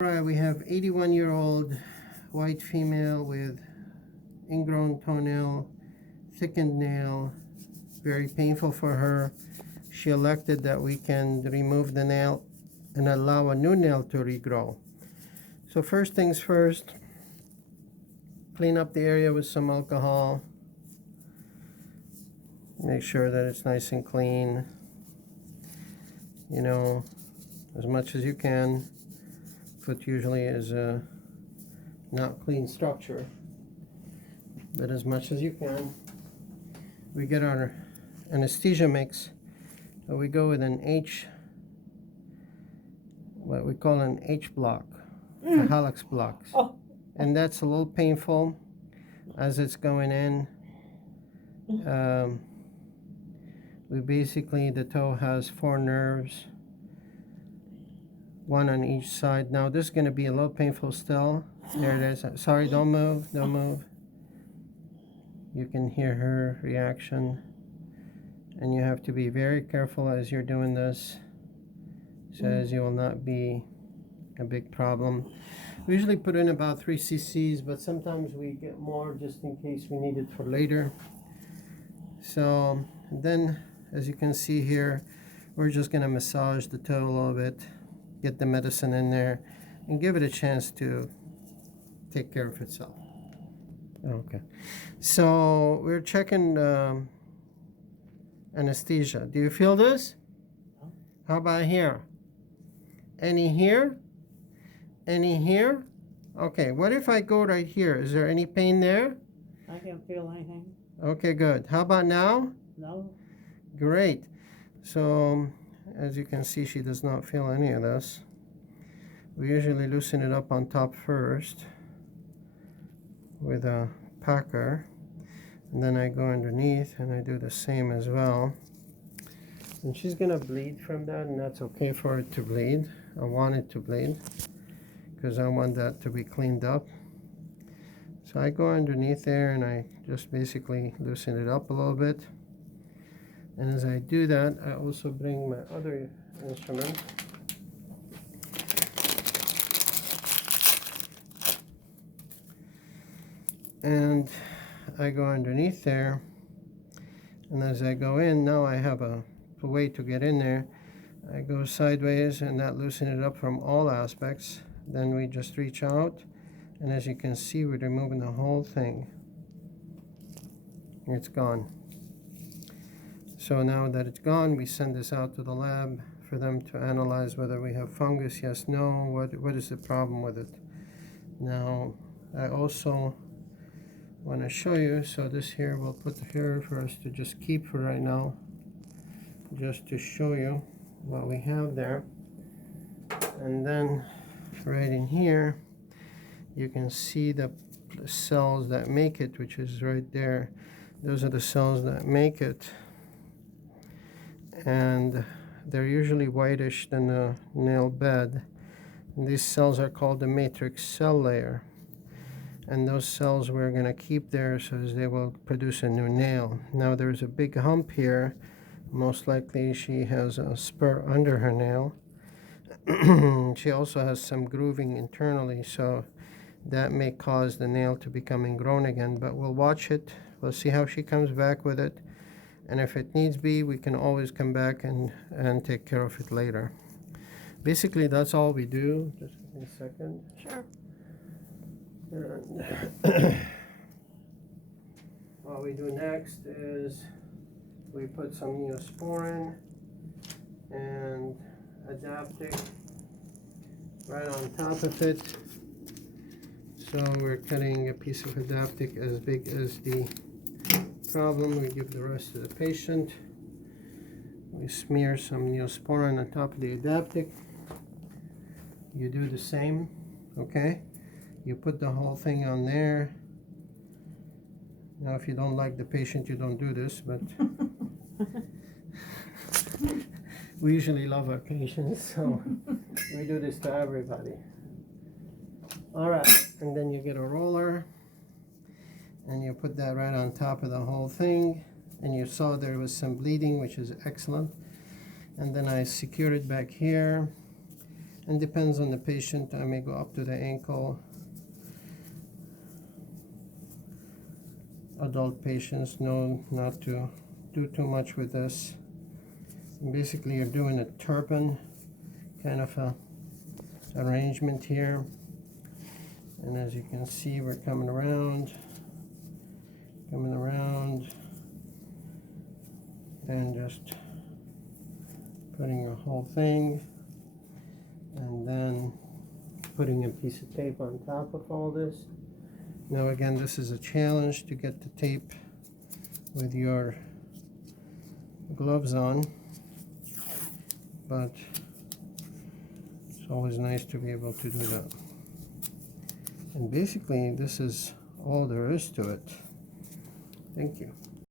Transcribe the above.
Alright, we have 81-year-old white female with ingrown toenail, thickened nail, very painful for her. She elected that we can remove the nail and allow a new nail to regrow. So first things first, clean up the area with some alcohol. Make sure that it's nice and clean, as much as you can. Foot usually is a not clean structure, but as much as you can. We get our anesthesia mix, so we go with what we call an H block, the hallux blocks. And that's a little painful as it's going in. The toe has 4 nerves, 1 on each side. Now this is going to be a little painful still. There it is. Sorry, don't move, don't move. You can hear her reaction, and you have to be very careful as you're doing this, so as you will not be a big problem. We usually put in about 3 cc's, but sometimes we get more just in case we need it for later. So then, as you can see here, we're just going to massage the toe a little bit, get the medicine in there, and give it a chance to take care of itself. Okay, so we're checking anesthesia. Do you feel this? How about here? Any here? Any here? Okay, what if I go right here? Is there any pain there? I can't feel anything. Okay, good. How about now? No. Great. So as you can see, she does not feel any of this. We usually loosen it up on top first with a packer, and then I go underneath and I do the same as well. And she's gonna bleed from that, and that's okay for it to bleed. I want it to bleed because I want that to be cleaned up. So I go underneath there and I just basically loosen it up a little bit. And as I do that, I also bring my other instrument. And I go underneath there. And as I go in, now I have a way to get in there. I go sideways and that loosen it up from all aspects. Then we just reach out. And as you can see, we're removing the whole thing. It's gone. So now that it's gone, we send this out to the lab for them to analyze whether we have fungus, yes, no, what is the problem with it. Now, I also want to show you, so this here, we'll put here for us to just keep for right now, just to show you what we have there. And then right in here, you can see the cells that make it, which is right there. Those are the cells that make it. And they're usually whitish than the nail bed. And these cells are called the matrix cell layer. And those cells we're going to keep there so as they will produce a new nail. Now there's a big hump here. Most likely she has a spur under her nail. She also has some grooving internally, so that may cause the nail to become ingrown again. But we'll watch it. We'll see how she comes back with it. And if it needs be, we can always come back and take care of it later. Basically, that's all we do. Just give me a second. Sure. And what we do next is we put some Neosporin and Adaptic right on top of it. So we're cutting a piece of Adaptic as big as the problem. We give the rest to the patient. We smear some Neosporin on top of the Adaptic. You do the same, okay? You put the whole thing on there. Now if you don't like the patient, you don't do this, but we usually love our patients, so we do this to everybody. All right, and then you get a roller and you put that right on top of the whole thing, and you saw there was some bleeding, which is excellent. And then I secure it back here, and depends on the patient. I may go up to the ankle. Adult patients know not to do too much with this. And basically, you're doing a turban kind of a arrangement here, and as you can see, we're coming around, and just putting a whole thing, and then putting a piece of tape on top of all this. Now again, this is a challenge to get the tape with your gloves on, but it's always nice to be able to do that. And basically, this is all there is to it. Thank you.